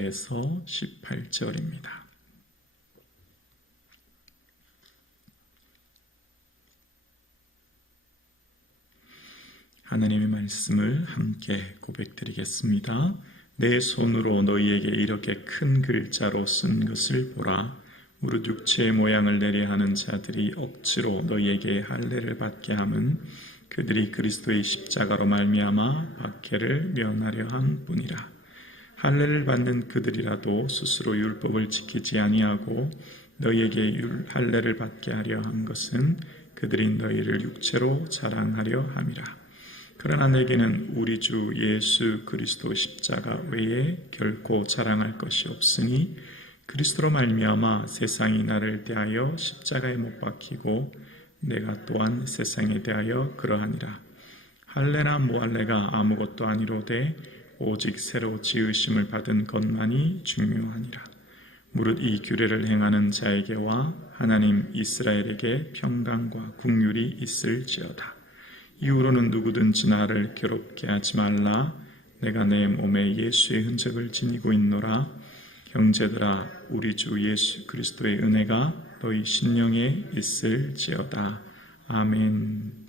에서 18절입니다. 하나님의 말씀을 함께 고백드리겠습니다. 내 손으로 너희에게 이렇게 큰 글자로 쓴 것을 보라. 무릇 육체의 모양을 내려 하는 자들이 억지로 너희에게 할례를 받게 함은 그들이 그리스도의 십자가로 말미암아 박해를 면하려 함뿐이라. 할례를 받는 그들이라도 스스로 율법을 지키지 아니하고 너희에게 할례를 받게 하려 한 것은 그들이 너희를 육체로 자랑하려 함이라. 그러나 내게는 우리 주 예수 그리스도 십자가 외에 결코 자랑할 것이 없으니 그리스도로 말미암아 세상이 나를 대하여 십자가에 못 박히고 내가 또한 세상에 대하여 그러하니라. 할례나 무할례가 아무것도 아니로되 오직 새로 지으심을 받은 것만이 중요하니라. 무릇 이 규례를 행하는 자에게와 하나님 이스라엘에게 평강과 긍휼이 있을지어다. 이후로는 누구든지 나를 괴롭게 하지 말라. 내가 내 몸에 예수의 흔적을 지니고 있노라. 형제들아, 우리 주 예수 그리스도의 은혜가 너희 심령에 있을지어다. 아멘.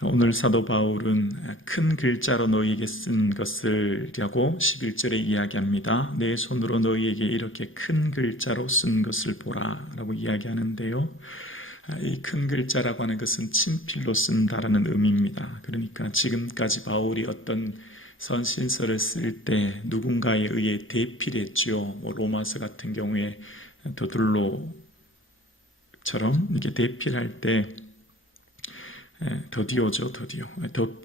오늘 사도 바울은 큰 글자로 너희에게 쓴 것을이라고 11절에 이야기합니다. 내 손으로 너희에게 이렇게 큰 글자로 쓴 것을 보라 라고 이야기하는데요. 이 큰 글자라고 하는 것은 친필로 쓴다라는 의미입니다. 그러니까 지금까지 바울이 어떤 선신서를 쓸 때 누군가에 의해 대필했죠. 로마서 같은 경우에 더둘로처럼 이렇게 대필할 때 더디오죠, 더디오.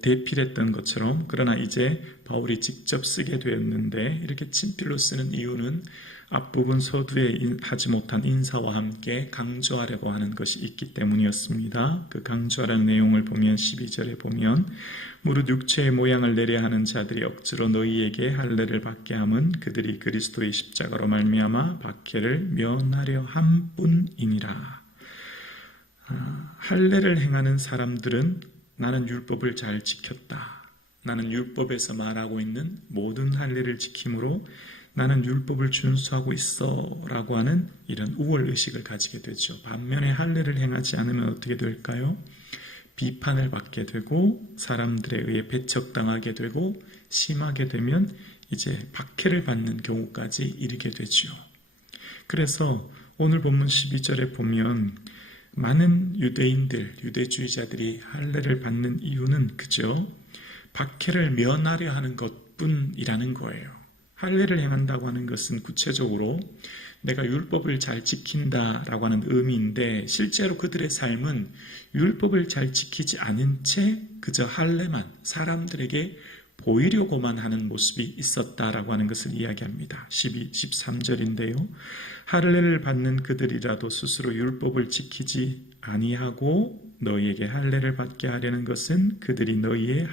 대필했던 것처럼. 그러나 이제 바울이 직접 쓰게 되었는데 이렇게 친필로 쓰는 이유는 앞부분 서두에 하지 못한 인사와 함께 강조하려고 하는 것이 있기 때문이었습니다. 그 강조하라는 내용을 보면 12절에 보면 무릇 육체의 모양을 내려 하는 자들이 억지로 너희에게 할례를 받게 함은 그들이 그리스도의 십자가로 말미암아 박해를 면하려 함뿐이니라. 할례를 행하는 사람들은 나는 율법을 잘 지켰다. 나는 율법에서 말하고 있는 모든 할례를 지킴으로 나는 율법을 준수하고 있어 라고 하는 이런 우월의식을 가지게 되죠. 반면에 할례를 행하지 않으면 어떻게 될까요? 비판을 받게 되고 사람들에 의해 배척당하게 되고 심하게 되면 이제 박해를 받는 경우까지 이르게 되죠. 그래서 오늘 본문 12절에 보면 많은 유대인들, 유대주의자들이 할례를 받는 이유는 그저 박해를 면하려 하는 것뿐이라는 거예요. 할례를 행한다고 하는 것은 구체적으로 내가 율법을 잘 지킨다라고 하는 의미인데 실제로 그들의 삶은 율법을 잘 지키지 않은 채 그저 할례만 사람들에게 보이려고만 하는 모습이 있었다라고 하는 것을 이야기합니다. 13절인데요. 할례를 받는 그들이라도 스스로 율법을 지키지 아니하고 너희에게 할례를 받게 하려는 것은 그들이 너희의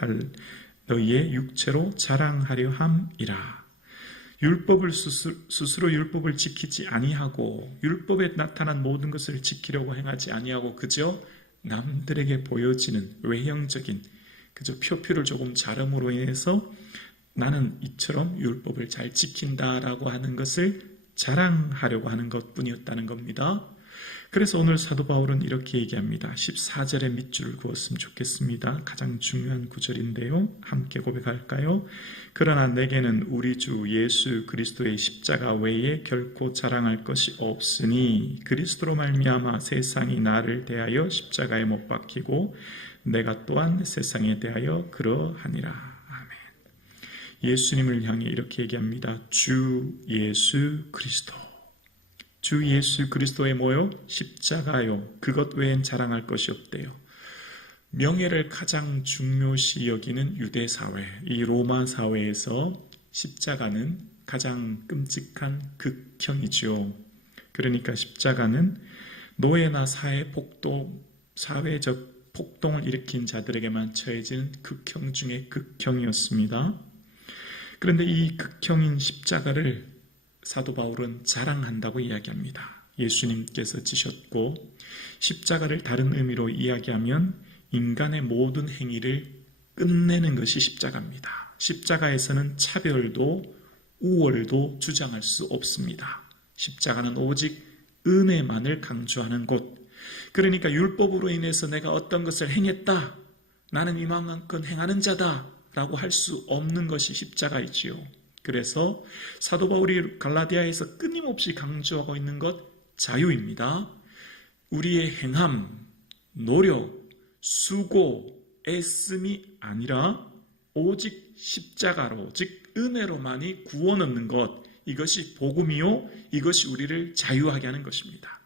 육체로 자랑하려 함이라. 율법을 스스로 율법을 지키지 아니하고 율법에 나타난 모든 것을 지키려고 행하지 아니하고 그저 남들에게 보여지는 외형적인 그저 표표를 조금 자름으로 인해서 나는 이처럼 율법을 잘 지킨다라고 하는 것을 자랑하려고 하는 것뿐이었다는 겁니다. 그래서 오늘 사도 바울은 이렇게 얘기합니다. 14절에 밑줄을 그었으면 좋겠습니다. 가장 중요한 구절인데요. 함께 고백할까요? 그러나 내게는 우리 주 예수 그리스도의 십자가 외에 결코 자랑할 것이 없으니 그리스도로 말미암아 세상이 나를 대하여 십자가에 못 박히고 내가 또한 세상에 대하여 그러하니라. 아멘. 예수님을 향해 이렇게 얘기합니다. 주 예수 그리스도. 주 예수 그리스도의 뭐요? 십자가요. 그것 외엔 자랑할 것이 없대요. 명예를 가장 중요시 여기는 유대 사회, 이 로마 사회에서 십자가는 가장 끔찍한 극형이죠. 그러니까 십자가는 노예나 사회적 폭동을 일으킨 자들에게만 처해지는 극형 중의 극형이었습니다. 그런데 이 극형인 십자가를 사도 바울은 자랑한다고 이야기합니다. 예수님께서 지셨고 십자가를 다른 의미로 이야기하면 인간의 모든 행위를 끝내는 것이 십자가입니다. 십자가에서는 차별도 우월도 주장할 수 없습니다. 십자가는 오직 은혜만을 강조하는 곳. 그러니까 율법으로 인해서 내가 어떤 것을 행했다, 나는 이만큼 행하는 자다 라고 할 수 없는 것이 십자가이지요. 그래서 사도 바울이 갈라디아에서 끊임없이 강조하고 있는 것, 자유입니다. 우리의 행함, 노력, 수고, 애씀이 아니라 오직 십자가로, 즉 은혜로만이 구원 얻는 것, 이것이 복음이요, 이것이 우리를 자유하게 하는 것입니다.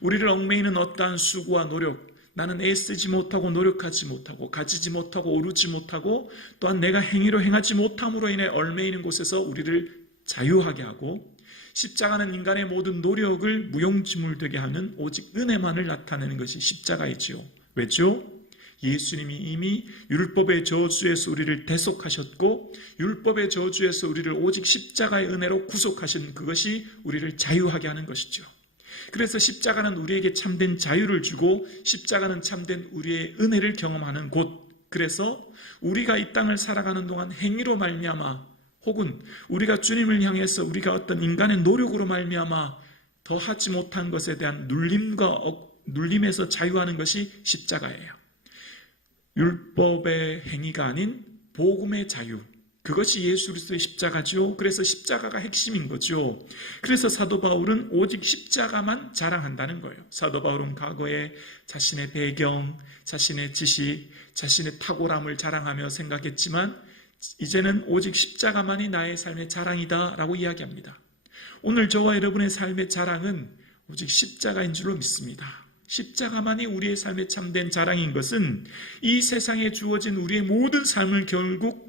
우리를 얽매이는 어떠한 수고와 노력, 나는 애쓰지 못하고 노력하지 못하고 가지지 못하고 오르지 못하고 또한 내가 행위로 행하지 못함으로 인해 얽매이는 곳에서 우리를 자유하게 하고, 십자가는 인간의 모든 노력을 무용지물되게 하는 오직 은혜만을 나타내는 것이 십자가이지요. 왜죠? 예수님이 이미 율법의 저주에서 우리를 대속하셨고 율법의 저주에서 우리를 오직 십자가의 은혜로 구속하신 그것이 우리를 자유하게 하는 것이죠. 그래서 십자가는 우리에게 참된 자유를 주고 십자가는 참된 우리의 은혜를 경험하는 곳. 그래서 우리가 이 땅을 살아가는 동안 행위로 말미암아 혹은 우리가 주님을 향해서 우리가 어떤 인간의 노력으로 말미암아 더 하지 못한 것에 대한 눌림에서 자유하는 것이 십자가예요. 율법의 행위가 아닌 복음의 자유, 그것이 예수 그리스도의 십자가죠. 그래서 십자가가 핵심인 거죠. 그래서 사도 바울은 오직 십자가만 자랑한다는 거예요. 사도 바울은 과거에 자신의 배경, 자신의 지식, 자신의 탁월함을 자랑하며 생각했지만 이제는 오직 십자가만이 나의 삶의 자랑이다 라고 이야기합니다. 오늘 저와 여러분의 삶의 자랑은 오직 십자가인 줄로 믿습니다. 십자가만이 우리의 삶의 참된 자랑인 것은 이 세상에 주어진 우리의 모든 삶을 결국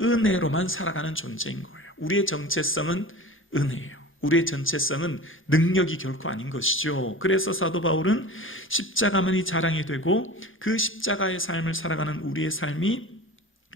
은혜로만 살아가는 존재인 거예요. 우리의 정체성은 은혜예요. 우리의 전체성은 능력이 결코 아닌 것이죠. 그래서 사도 바울은 십자가만이 자랑이 되고 그 십자가의 삶을 살아가는 우리의 삶이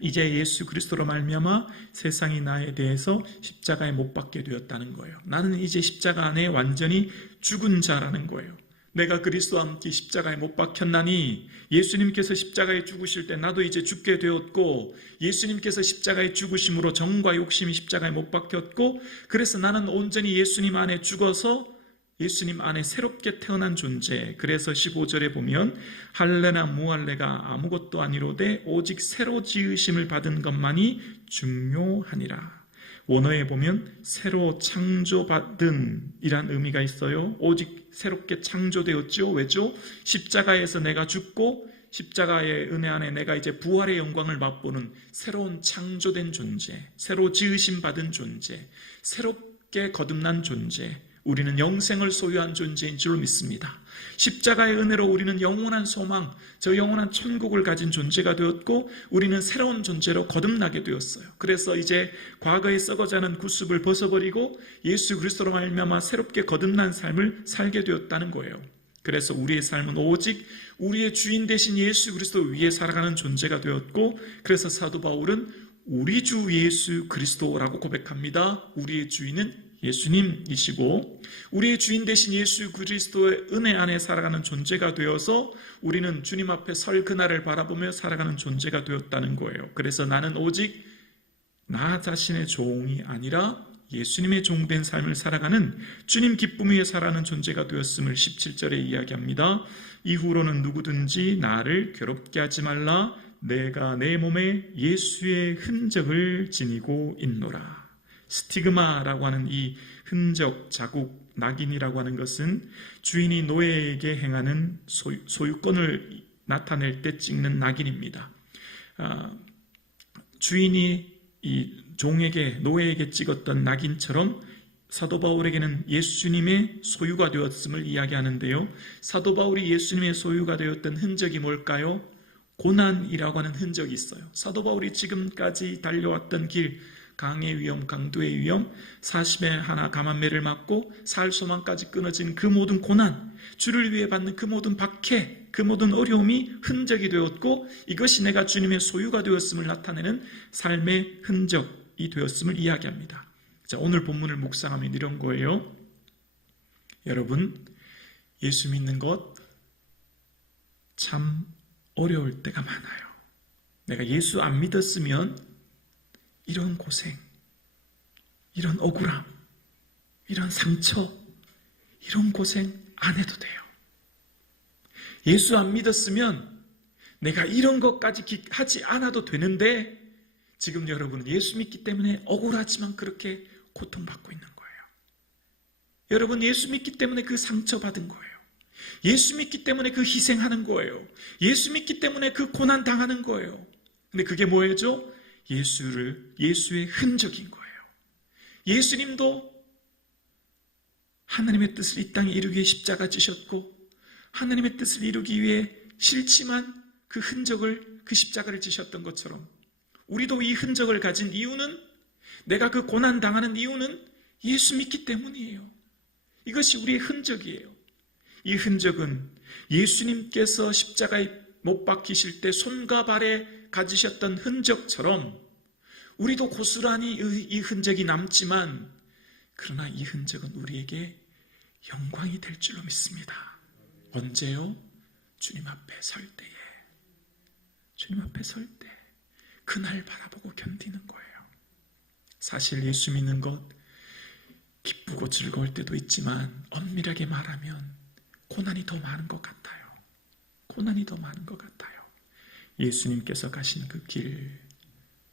이제 예수 그리스도로 말미암아 세상이 나에 대해서 십자가에 못 박게 되었다는 거예요. 나는 이제 십자가 안에 완전히 죽은 자라는 거예요. 내가 그리스도와 함께 십자가에 못 박혔나니 예수님께서 십자가에 죽으실 때 나도 이제 죽게 되었고 예수님께서 십자가에 죽으심으로 정과 욕심이 십자가에 못 박혔고 그래서 나는 온전히 예수님 안에 죽어서 예수님 안에 새롭게 태어난 존재. 그래서 15절에 보면 할례나 무할례가 아무것도 아니로되 오직 새로 지으심을 받은 것만이 중요하니라. 원어에 보면 새로 창조받은 이란 의미가 있어요. 오직 새롭게 창조되었죠. 왜죠? 십자가에서 내가 죽고 십자가의 은혜 안에 내가 이제 부활의 영광을 맛보는 새로운 창조된 존재, 새로 지으심 받은 존재, 새롭게 거듭난 존재, 우리는 영생을 소유한 존재인 줄 믿습니다. 십자가의 은혜로 우리는 영원한 소망, 저 영원한 천국을 가진 존재가 되었고 우리는 새로운 존재로 거듭나게 되었어요. 그래서 이제 과거에 썩어가는 구습을 벗어버리고 예수 그리스도로 말미암아 새롭게 거듭난 삶을 살게 되었다는 거예요. 그래서 우리의 삶은 오직 우리의 주인 되신 예수 그리스도 위에 살아가는 존재가 되었고 그래서 사도 바울은 우리 주 예수 그리스도라고 고백합니다. 우리의 주인은 예수님이시고 우리의 주인 되신 예수 그리스도의 은혜 안에 살아가는 존재가 되어서 우리는 주님 앞에 설 그날을 바라보며 살아가는 존재가 되었다는 거예요. 그래서 나는 오직 나 자신의 종이 아니라 예수님의 종된 삶을 살아가는 주님 기쁨 위에 살아가는 존재가 되었음을 17절에 이야기합니다. 이후로는 누구든지 나를 괴롭게 하지 말라. 내가 내 몸에 예수의 흔적을 지니고 있노라. 스티그마라고 하는 이 흔적, 자국, 낙인이라고 하는 것은 주인이 노예에게 행하는 소유권을 나타낼 때 찍는 낙인입니다. 주인이 이 종에게, 노예에게 찍었던 낙인처럼 사도 바울에게는 예수님의 소유가 되었음을 이야기하는데요. 사도 바울이 예수님의 소유가 되었던 흔적이 뭘까요? 고난이라고 하는 흔적이 있어요. 사도 바울이 지금까지 달려왔던 길, 강의 위험, 강도의 위험, 40에 하나 감한매를 맞고 살 소망까지 끊어진 그 모든 고난, 주를 위해 받는 그 모든 박해, 그 모든 어려움이 흔적이 되었고 이것이 내가 주님의 소유가 되었음을 나타내는 삶의 흔적이 되었음을 이야기합니다. 자, 오늘 본문을 묵상하면 이런 거예요. 여러분, 예수 믿는 것 참 어려울 때가 많아요. 내가 예수 안 믿었으면 이런 고생, 이런 억울함, 이런 상처, 이런 고생 안 해도 돼요. 예수 안 믿었으면 내가 이런 것까지 하지 않아도 되는데 지금 여러분은 예수 믿기 때문에 억울하지만 그렇게 고통받고 있는 거예요. 여러분 예수 믿기 때문에 그 상처받은 거예요. 예수 믿기 때문에 그 희생하는 거예요. 예수 믿기 때문에 그 고난 당하는 거예요. 근데 그게 뭐예요? 예수의 흔적인 거예요. 예수님도 하나님의 뜻을 이 땅에 이루기 위해 십자가 지셨고 하나님의 뜻을 이루기 위해 싫지만 그 흔적을, 그 십자가를 지셨던 것처럼 우리도 이 흔적을 가진 이유는, 내가 그 고난 당하는 이유는 예수 믿기 때문이에요. 이것이 우리의 흔적이에요. 이 흔적은 예수님께서 십자가에 못 박히실 때 손과 발에 가지셨던 흔적처럼 우리도 고스란히 이 흔적이 남지만, 그러나 이 흔적은 우리에게 영광이 될 줄로 믿습니다. 언제요? 주님 앞에 설 때에. 주님 앞에 설 때 그날 바라보고 견디는 거예요. 사실 예수 믿는 것 기쁘고 즐거울 때도 있지만 엄밀하게 말하면 고난이 더 많은 것 같아요. 고난이 더 많은 것 같아요. 예수님께서 가신 그 길,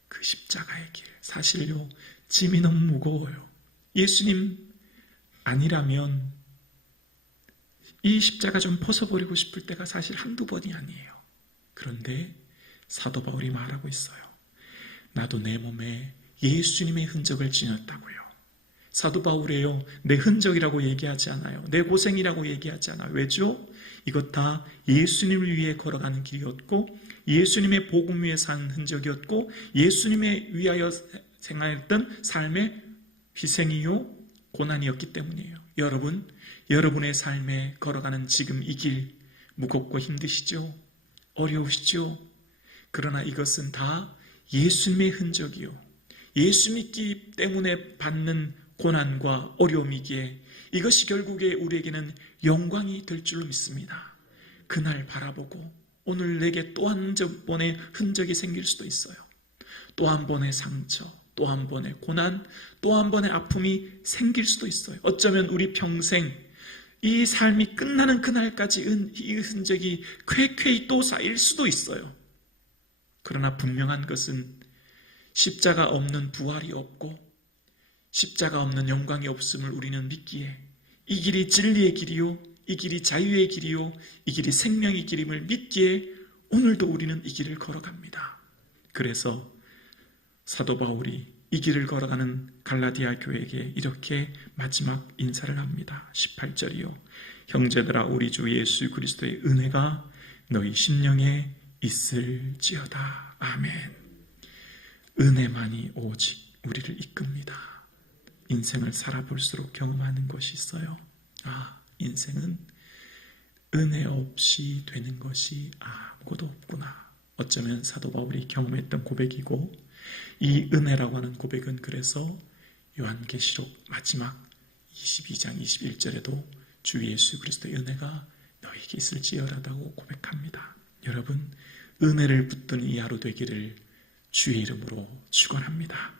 그 십자가의 길, 사실요 짐이 너무 무거워요. 예수님 아니라면 이 십자가 좀 벗어버리고 싶을 때가 사실 한두 번이 아니에요. 그런데 사도 바울이 말하고 있어요. 나도 내 몸에 예수님의 흔적을 지녔다고요. 사도 바울이에요. 내 흔적이라고 얘기하지 않아요. 내 고생이라고 얘기하지 않아요. 왜죠? 이것 다 예수님을 위해 걸어가는 길이었고 예수님의 복음 위에 산 흔적이었고 예수님에 위하여 생활했던 삶의 희생이요 고난이었기 때문이에요. 여러분, 여러분의 삶에 걸어가는 지금 이 길 무겁고 힘드시죠? 어려우시죠? 그러나 이것은 다 예수님의 흔적이요 예수 믿기 때문에 받는 고난과 어려움이기에 이것이 결국에 우리에게는 영광이 될 줄로 믿습니다. 그날 바라보고 오늘 내게 또 한 번의 흔적이 생길 수도 있어요. 또 한 번의 상처, 또 한 번의 고난, 또 한 번의 아픔이 생길 수도 있어요. 어쩌면 우리 평생 이 삶이 끝나는 그날까지 이 흔적이 쾌쾌히 또 쌓일 수도 있어요. 그러나 분명한 것은 십자가 없는 부활이 없고 십자가 없는 영광이 없음을 우리는 믿기에 이 길이 진리의 길이요 이 길이 자유의 길이요 이 길이 생명의 길임을 믿기에 오늘도 우리는 이 길을 걸어갑니다. 그래서 사도 바울이 이 길을 걸어가는 갈라디아 교회에게 이렇게 마지막 인사를 합니다. 18절이요. 형제들아 우리 주 예수 그리스도의 은혜가 너희 심령에 있을지어다. 아멘. 은혜만이 오직 우리를 이끕니다. 인생을 살아볼수록 경험하는 것이 있어요. 인생은 은혜 없이 되는 것이 아무것도 없구나. 어쩌면 사도 바울이 경험했던 고백이고 이 은혜라고 하는 고백은 그래서 요한계시록 마지막 22장 21절에도 주 예수 그리스도의 은혜가 너에게 있을지어라다고 고백합니다. 여러분, 은혜를 붙든 이 하루 되기를 주의 이름으로 축원합니다.